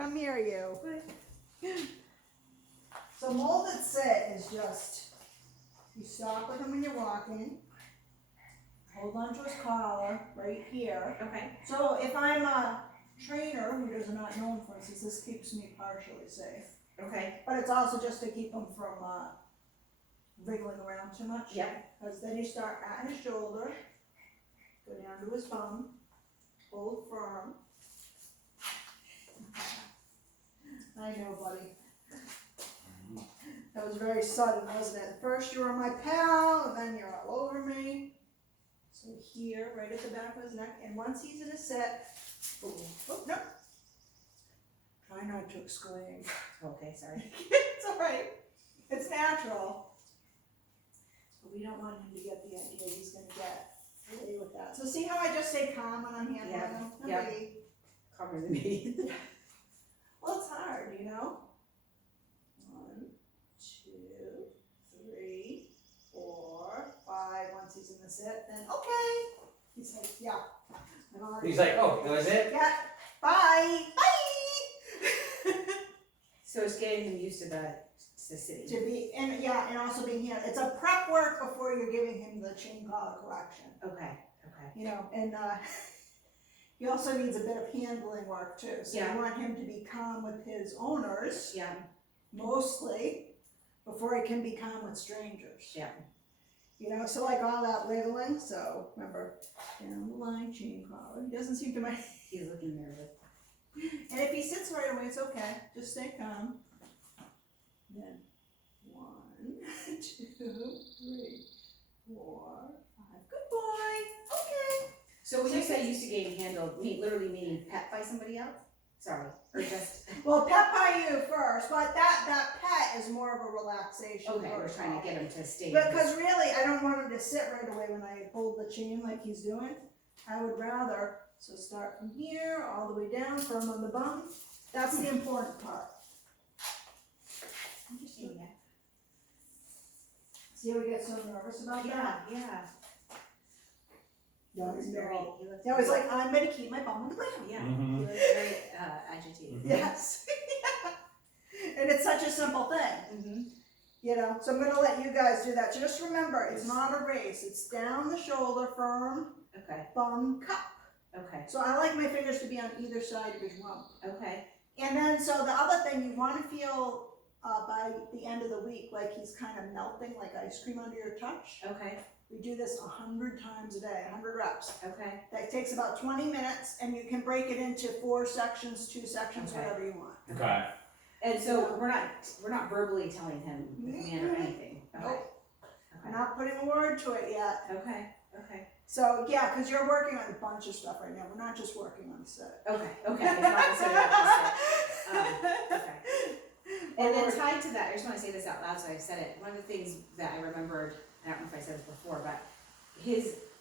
come near you. So molded sit is just, you stop with him when you're walking, hold on to his collar right here. Okay. So if I'm a trainer who is not known for instance, this keeps me partially safe. Okay. But it's also just to keep him from wriggling around too much. Yeah. Because then you start at his shoulder, go down to his bum, hold firm. I know, buddy. That was very sudden, wasn't it? First you were my pal, and then you're all over me. So here, right at the back of his neck, and once he's in a sit, oh, no. Try not to exclaim. Okay, sorry. It's all right. It's natural. But we don't want him to get the idea he's going to get away with that. So see how I just say calm when I'm handling him? Yeah. Okay. Calmer than me. Well, it's hard, you know? 1, 2, 3, 4, 5. Once he's in the sit, then okay. He's like, yeah. He's like, oh, that was it? Yeah. Bye. Bye. So it's getting him used to the city. To be, and yeah, and also being here. It's a prep work before you're giving him the chain collar correction. Okay. Okay. You know, and he also needs a bit of handling work too. So Yeah. you want him to be calm with his owners, Yeah. mostly, before he can be calm with strangers. Yeah. You know, so like all that wiggling. So remember, down the line, chain collar. He doesn't seem to mind. He's looking nervous. And if he sits right away, it's okay. Just stay calm. Then 1, 2, 3, 4, 5. Good boy. Okay. So when you say used to getting handled, literally meaning pet by somebody else? Sorry, or just Well, pet by you first, but that pet is more of a relaxation. okay. We're trying to get him to stay. Because really, I don't want him to sit right away when I hold the chain like he's doing. I would rather, so start from here, all the way down, firm on the bum. That's the important part. Interesting. Yeah. See how we get so nervous about that? Yeah. No, he's very, He looks no, he's like, I'm gonna keep my bum on the ground. Yeah. Mhm. He looks very agitated. Yes. And it's such a simple thing, Mm-hmm. you know, so I'm gonna let you guys do that. Just remember, it's not a race. It's down the shoulder, firm, Okay. bum, cup. Okay. So I like my fingers to be on either side of his rump. Okay. And then, so the other thing, you want to feel by the end of the week like he's kind of melting like ice cream under your touch. Okay. We do this 100 times a day, 100 reps. Okay. That takes about 20 minutes, and you can break it into 4 sections, 2 sections, Okay. whatever you want. Okay. And so we're not verbally telling him the command or anything. Okay. Nope. I'm Okay. not putting a word to it yet. Okay. Okay. So yeah, because you're working on a bunch of stuff right now. We're not just working on set. Okay. Okay. It's not necessarily what you said. Okay. And then tied to that, I just want to say this out loud, so I've said it. One of the things that I remembered, I don't know if I said this before, but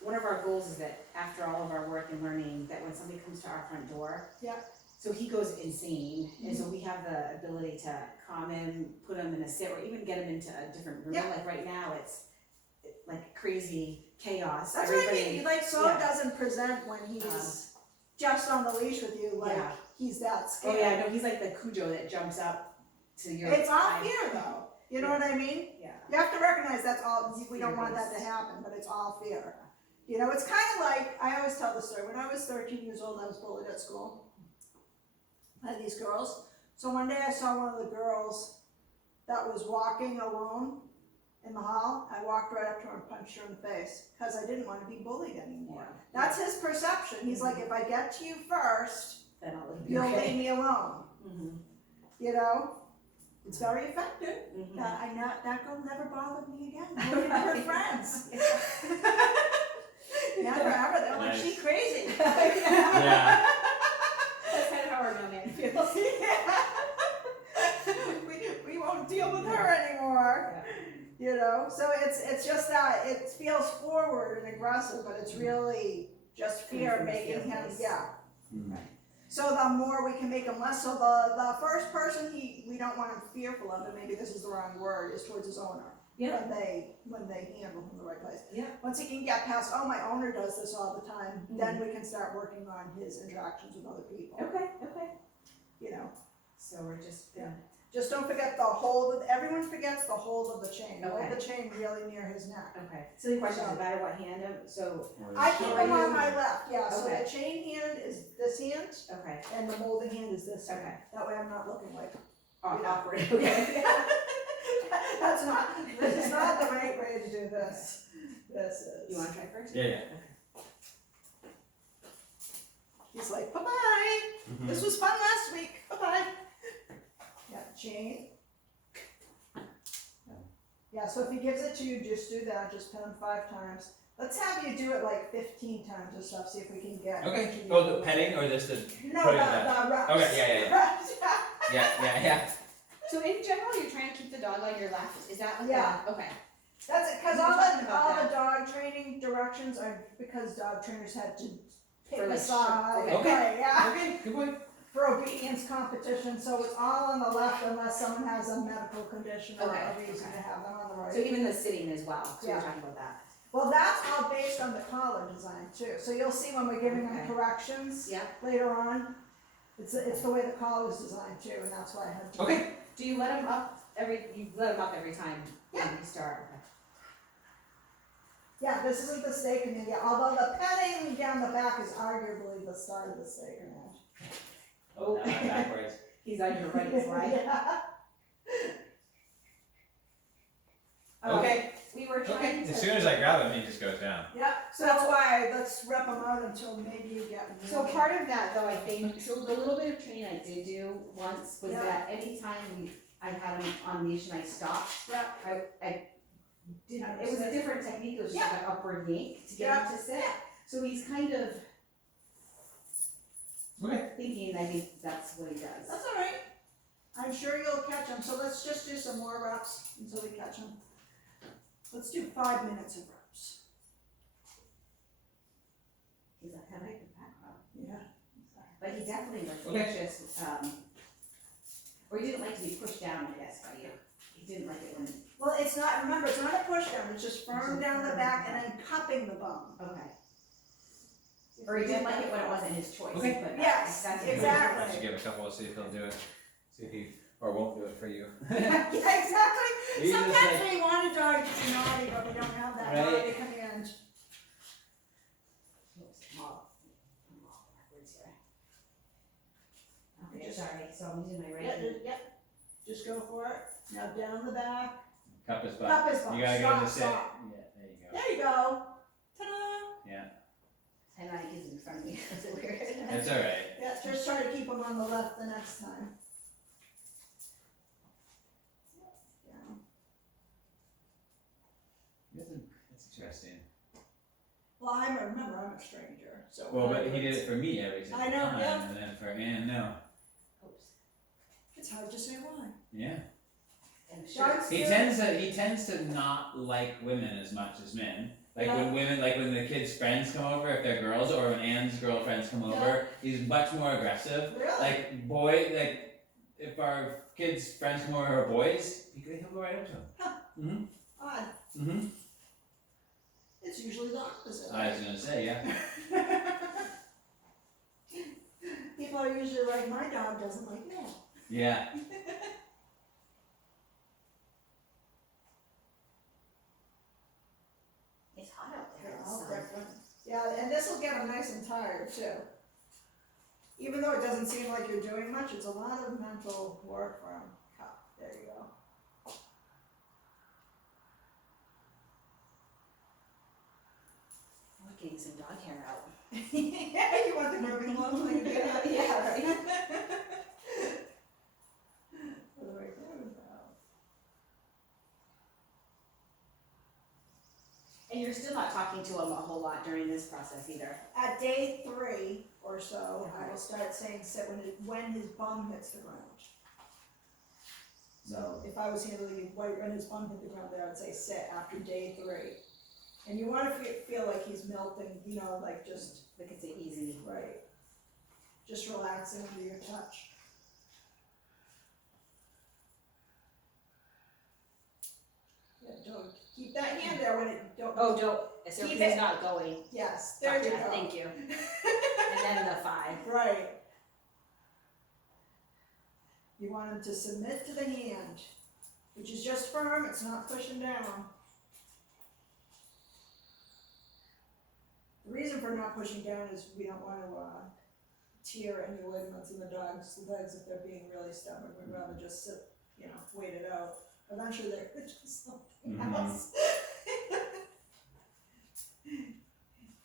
one of our goals is that after all of our work and learning, that when somebody comes to our front door, Yeah. so he goes insane, and so we have the ability to calm him, put him in a sit, or even get him into a different room. Yeah. Like right now, it's like crazy chaos. That's what I mean. Like, so yeah. doesn't present when he's just on the leash with you, like Yeah. he's that Oh scared. yeah, no, he's like the Cujo that jumps up to your. It's all eye. fear, though. You know Yeah. what I mean? Yeah. You have to recognize that's all. It's We don't want that to fear-based. happen, but it's all fear. You know, it's kind of like, I always tell the story. When I was 13 years old, I was bullied at school. I had these girls. So one day I saw one of the girls that was walking alone in the hall. I walked right up to her and punched her in the face because I didn't want to be bullied anymore. Yeah. That's his perception. He's like, if I get to you first, Then I'll leave you. you'll Okay. leave me alone. Mm-hmm. You know? It's very effective. Mm-hmm. That girl never bothered me again. We were her friends. Never ever. They're like, Nice. she crazy. Yeah. That's kind of how our mailman feels. we won't deal with her anymore. Yeah. You know, so it's just that it feels forward and aggressive, but it's really just fear From a making him, fear-based. yeah. Mhm. So the more we can make him less, so the first person we don't want him fearful of, and maybe this is the wrong word, is towards his owner. Yeah. When they handle him the right place. Yeah. Once he can get past, oh, my owner does this all the time, Mm-hmm. then we can start working on his interactions with other people. Okay. Okay. You know, so we're just gonna. Just don't forget the hold of, everyone forgets the hold of the chain. Hold Okay. the chain really near his neck. Okay, so the question is, no matter what hand, so, I keep him on you- my left, yeah, so Okay. the chain hand is this hand, okay, and the molding hand is this hand. Okay. That way I'm not looking like, awkward, okay. that's not, this is not the right way to do this. This is. You wanna try first? Yeah, yeah. He's like, bye-bye, this was fun last week, bye-bye. Yeah, chain. Yeah, so if he gives it to you, just do that, just pet him 5 times. Let's have you do it like 15 times or stuff, see if we can get. Okay. into Oh, the petting or just the No, putting it the reps. Okay, yeah. Reps. Yeah. So in general, you're trying to keep the dog on your left, is that like Yeah. okay, That's it, cause We were all talking the, about all the dog training directions are because dog trainers had to pick For, a like, side. Okay. Right, yeah, Okay, good boy. for obedience competition, so it's all on the left unless someone has a medical condition or Okay, a reason okay. to have them on the right. so even the sitting as well, so Yeah. you're talking about that, Well, that's all based on the collar design too, so you'll see when we're giving them Okay. corrections yeah. later on. It's the way the collar is designed too, and that's why I had to. Okay. Do you let him up every time when you start, okay? Yeah, this isn't the stake and yeah, although the petting down the back is arguably the start of the stake and Oh, now I'm backwards. He's on your right side. Yeah. Okay. We were Okay. trying to. As soon as I grab him, he just goes down. Yeah, so that's why, let's rep them out until maybe you get. So part of that though, I think, so the little bit of training I did do once was Yeah. that anytime I had him on leash and I stopped, Yeah. I didn't, it was a different technique, it was just like an upward yank to get him to sit. So he's kind of Okay. thinking, I think that's what he does. That's all right. I'm sure you'll catch them, so let's just do some more reps until we catch them. Let's do 5 minutes of reps. He's like, I like the background. Yeah. But he definitely was Okay. anxious, or he didn't like to be pushed down, I guess, by you. He didn't like it when, Well, it's not, remember, it's not a push down, it's just firm down the back and then cupping the bum. okay. Or he didn't like it when it wasn't his choice. Okay. But Yes, that's exactly. Just give a couple, see if he'll do it. See if he, or won't do it for you. Yeah, exactly. You just Sometimes like- we want a dog to be naughty, but we don't have that Right. naughty command. Oops, I'm all backwards here. Okay, Just- sorry, so I'm using my right Yeah, hand. just go for it. Now down the back. Cup his butt. Cup his bum. You gotta get him to Stop, sit. stop. Yeah, there you go. There you go. Ta-da. And then he's in front of me, that's weird. That's alright. Yeah, just try to keep him on the left the next time. Yeah. That's interesting. Well, remember, I'm a stranger, so. Well, but he did it for me every single I know, time, yeah. and then for Ann, no. Oops. It's hard to say why. Yeah. And sure. Dogs He do- tends to not like women as much as men. Like Yeah. when women, like when the kids' friends come over, if they're girls, or when Anne's girlfriends come over, he's much more aggressive. Really? Like if our kids' friends come over who are boys, he'll go right up to them. Odd. Mm-hmm. It's usually the opposite. I was gonna say, yeah. People are usually like, my dog doesn't like me. Yeah. It's hot out there. They're It's all sun. different. Yeah, and this will get them nice and tired too. Even though it doesn't seem like you're doing much, it's a lot of mental work for them. There you go. We're getting some dog hair out. Yeah, you want the grooming one when you get out? Yeah, right. What do I do about? And you're still not talking to him a whole lot during this process either. At day 3 or so, I will start saying sit when his bum hits the ground. So if I was handling him right when his bum hit the ground there, I'd say sit after day 3. And you want to feel like he's melting, like just, Like it's an easy. right. Just relaxing under your touch. Yeah, don't, keep that hand there when it, don't. Oh, don't, so Keep he's it. not going. Yes, there you Gotcha, go. Thank you. And then the 5. Right. You want him to submit to the hand, which is just firm, it's not pushing down. The reason for not pushing down is we don't want to tear any ligaments in the dog's legs if they're being really stubborn. We'd rather just sit, wait it out. Eventually they're gonna do something Mhm. else.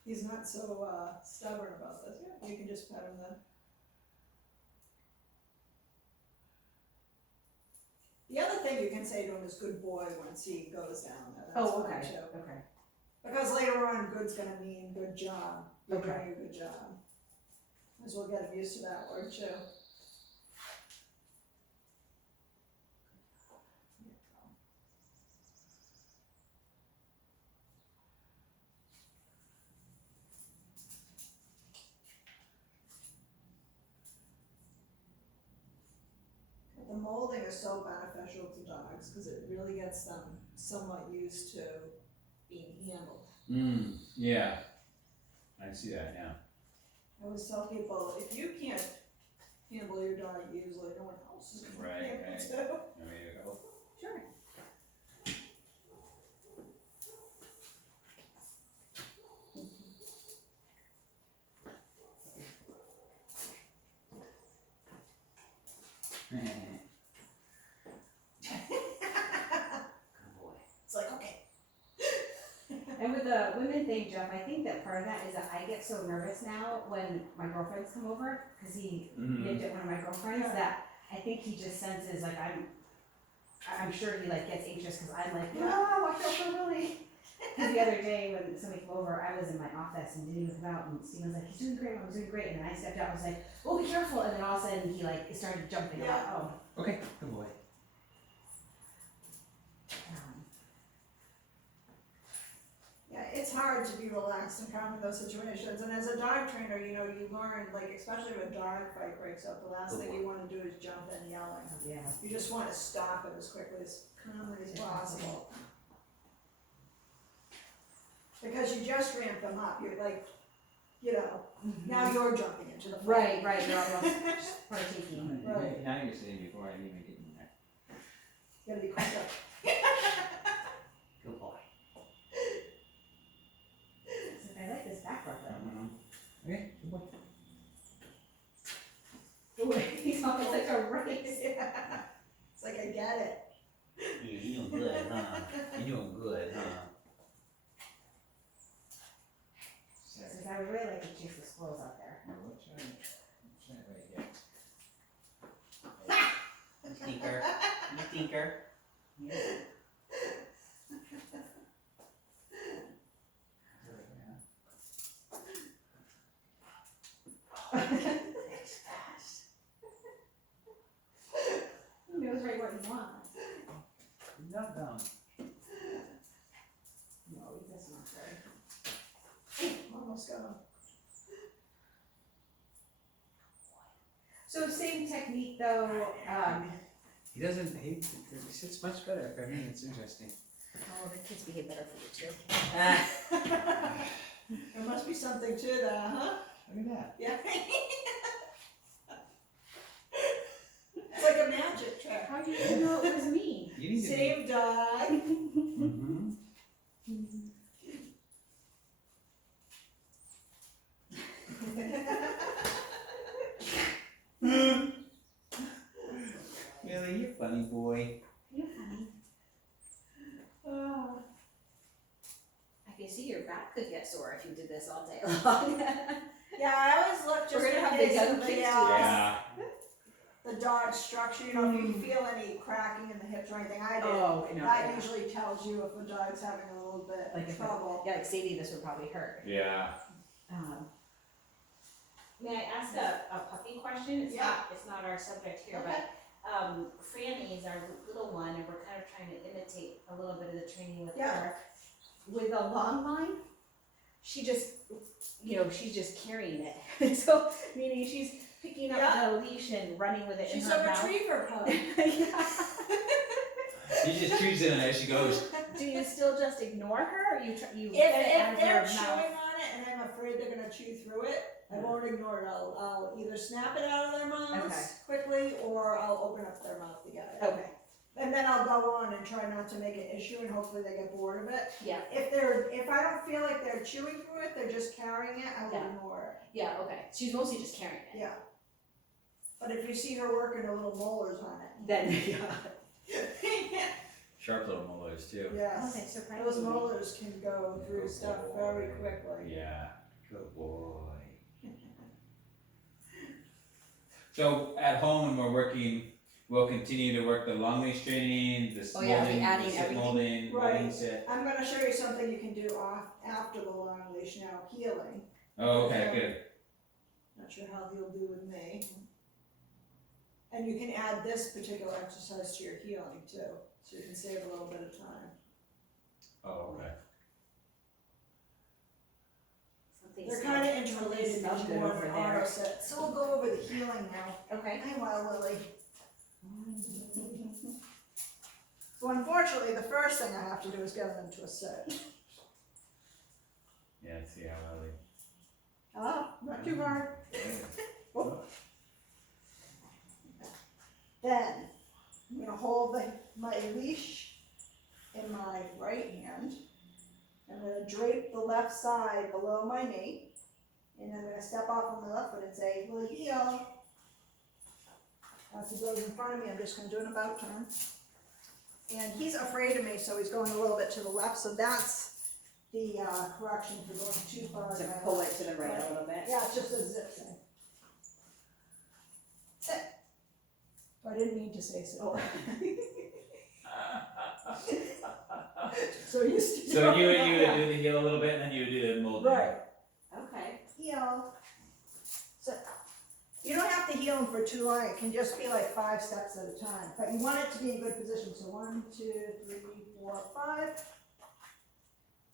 He's not so stubborn about this. Yeah, you can just pet him then. The other thing you can say to him is good boy once he goes down there. That's Oh, fine okay, too. okay. Because later on, good's gonna mean good job. You're Okay. doing a good job. Might as well get him used to that word too. The molding is so beneficial to dogs because it really gets them somewhat used to being handled. Yeah. I see that, yeah. I always tell people, if you can't handle your dog easily, no one else is going to Right, be able right. to. You want me to go? Sure. It's like, okay. And with the women thing, Jeff, I think that part of that is that I get so nervous now when my girlfriends come over, cause he nipped at one of my girlfriends, that I think he just senses like I'm sure he like gets anxious cause I'm like, watch out for Willie. Cause the other day when somebody came over, I was in my office and didn't even come out, and Steve was like, he's doing great, Mom, he's doing great, and then I stepped out and was like, oh, be careful, and then all of a sudden he like started jumping Yeah. out. Okay, good boy. Yeah, it's hard to be relaxed and calm in those situations. And as a dog trainer, you learn, like, especially when a dog fight breaks out, the last thing you want to do is jump in yelling. Yeah. You just want to stop it as quickly as calmly as possible. Because you just ramp them up. You're like, now you're jumping into the fight. Right, you're almost just partaking. Right. Now you're sitting before I even get in there. You gotta be quicker. Good boy. I like this back rub though. Okay, good boy. The way he's almost like a race. Yeah. It's like, I get it. Yeah, you're doing good, huh? You're doing good, huh? Since I would really like to chase the squirrels out there. We'll try it right here. You stinker. You stinker. Yeah. He knows right what he wants. Not down. No, he does not very. Almost got him. So same technique though, He doesn't, he sits much better for me, it's interesting. oh, the kids behave better for you too. There must be something to that, huh? Look at that. Yeah. It's like a magic trick. How did you know it was me? You need to be. Same dog. Mm-hmm. Really, you're funny boy. You're funny. Oh. I can see your back could get sore if you did this all day long. Yeah, I always look just We're gonna in have the case young somebody kids else. Yeah. The dog's structure, if you feel any cracking in the hips or anything, I did. Oh, no. That usually tells you if the dog's having a little bit Like of if trouble. Yeah, like Sadie, this would probably hurt. Yeah. May I ask a puppy question? Yeah. It's not our subject here, Okay. but Franny's our little one, and we're kind of trying to imitate a little bit of the training with Yeah. her. With a long line, she just, she's just carrying it. So, meaning she's picking up Yeah. the leash and running with it She's in her a mouth. retriever pup. Yeah. She just chews it in as she goes. Do you still just ignore her, or you If get it out of they're her chewing mouth? on it and I'm afraid they're gonna chew through it, I won't ignore it. I'll either snap it out of their mouths Okay. quickly or I'll open up their mouth to get it. Okay, And then I'll go on and try not to make an issue, and hopefully they get bored of it. yeah, If I don't feel like they're chewing through it, they're just carrying it, I will Yeah. ignore yeah, okay, she's mostly just carrying it, it, yeah. But if you see her working her little molars on it. then, yeah. Sharp little molars too. Yes, Okay, so those molars can go through stuff very quickly. Yeah, good boy. So at home when we're working, we'll continue to work the long leash training, this Oh, yeah, molding, the adding the sit everything. molding, Right. molding sit. I'm gonna show you something you can do after the long leash now, healing. Oh, okay, good. Not sure how he'll do with me. And you can add this particular exercise to your healing too, so you can save a little bit of time. Oh, okay. They're kind of interrelated, Smells much good more over than there. auto set. So we'll go over the healing now. Okay. Hi, Wild Willey. So unfortunately, the first thing I have to do is get them to a sit. Yeah, see how well they. Ah, not too hard. Yeah. Then, I'm gonna hold my leash in my right hand. I'm gonna drape the left side below my knee. And I'm gonna step off on the left foot and say, "Will heel." As he goes in front of me, I'm just gonna do an about turn. And he's afraid of me, so he's going a little bit to the left, so that's the correction for going too far. To to my pull left. it to the right a little bit. Yeah, it's just a zip thing. Sit. So I didn't mean to say sit. Oh. So used to So doing you that, would yeah. do the heel a little bit and then you would do the molding. Right. Okay. Heel. So you don't have to heel them for too long. It can just be like 5 steps at a time. But you want it to be in good position. So 1, 2, 3, 4, 5.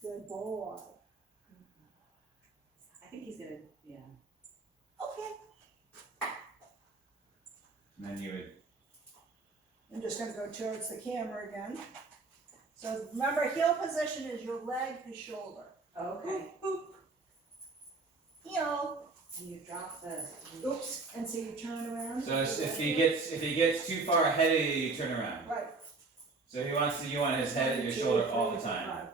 Good boy. I think he's gonna, yeah. Okay. And then you would, I'm just gonna go towards the camera again. So remember, heel position is your leg to shoulder. Okay. Boop. Heel. And you drop the. Oops. And so you turn around. so if he gets too far ahead of you, you turn around. Right. So you want his head at your 1, 2, shoulder all 3, the 4, time. 5.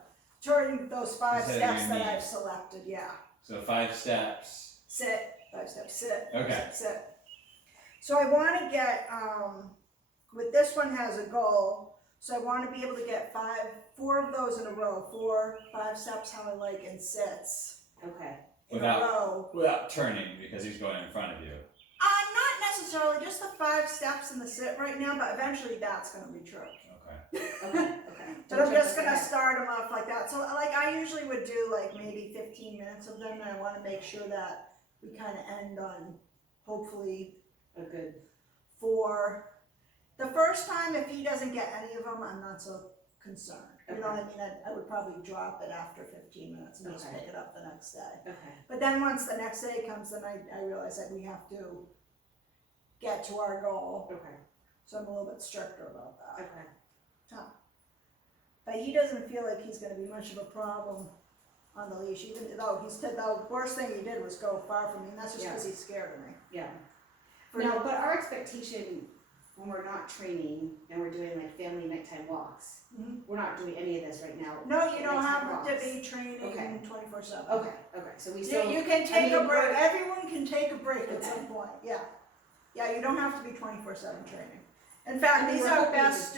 Turning those 5 His head at steps your that knee. I've selected, yeah. So 5 steps. Sit, 5 steps, sit. Okay. Sit. So I wanna get, with this one has a goal, so I wanna be able to get 4 of those in a row, 4, 5 steps, how I like, and sits Okay. in Without- a row. Without turning because he's going in front of you. Not necessarily, just the 5 steps in the sit right now, but eventually that's gonna be true. Okay. Okay. Okay. But I'm just gonna start them off like that. So like I usually would do like maybe 15 minutes of them, and I wanna make sure that we kinda end on hopefully A good. 4. The first time, if he doesn't get any of them, I'm not so concerned. You know what I mean? I would probably drop it after 15 minutes and just Okay. pick it up the next day. Okay. But then once the next day comes, then I realize that we have to get to our goal. Okay. So I'm a little bit stricter about that. Okay. But he doesn't feel like he's gonna be much of a problem on the leash, even though the worst thing he did was go far from me, and that's just because he's scared of me. Yeah. For No, now, but our expectation when we're not training and we're doing like family nighttime walks, Mhm. we're not doing any of this right now. no, you don't Nighttime have to walks. be training Okay. 24/7. Okay. Okay. So we You, still. you can take I a mean, break, we're- everyone can take a break at Okay. some point, yeah. Yeah, you don't have to be 24/7 training. In fact, I mean, these we're are hoping- best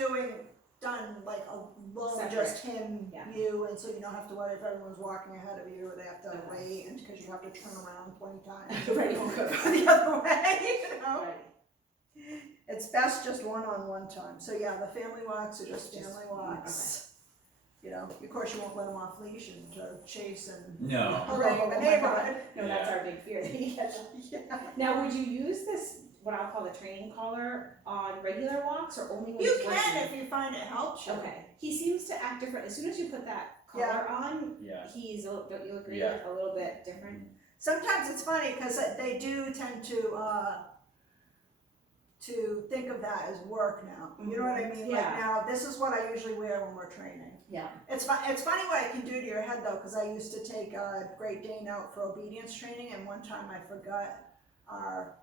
done like alone, Separate. just him, Yeah. you, and so you don't have to worry if everyone's walking ahead of you, or they have to Okay. wait, and because you have to turn around 20 times. Right. Go the other way, you know? Right. It's best just one-on-one time, so yeah, the family walks are just Just- family walks. You know, of course you won't let them off leash and chase and No. parade in the neighborhood. No, that's our big fear. Yeah. Now, would you use this, what I'll call the training collar, on regular walks or only when You he's working? can if you find it helps you. Okay. He seems to act different. As soon as you put that collar on, Yeah. he's, don't you agree, Yeah. a little bit different? Sometimes it's funny, cause they do tend to think of that as work now, you know what I mean? Like Yeah. now, this is what I usually wear when we're training. Yeah. It's funny what I can do to your head though, cause I used to take Great Dane out for obedience training, and one time I forgot our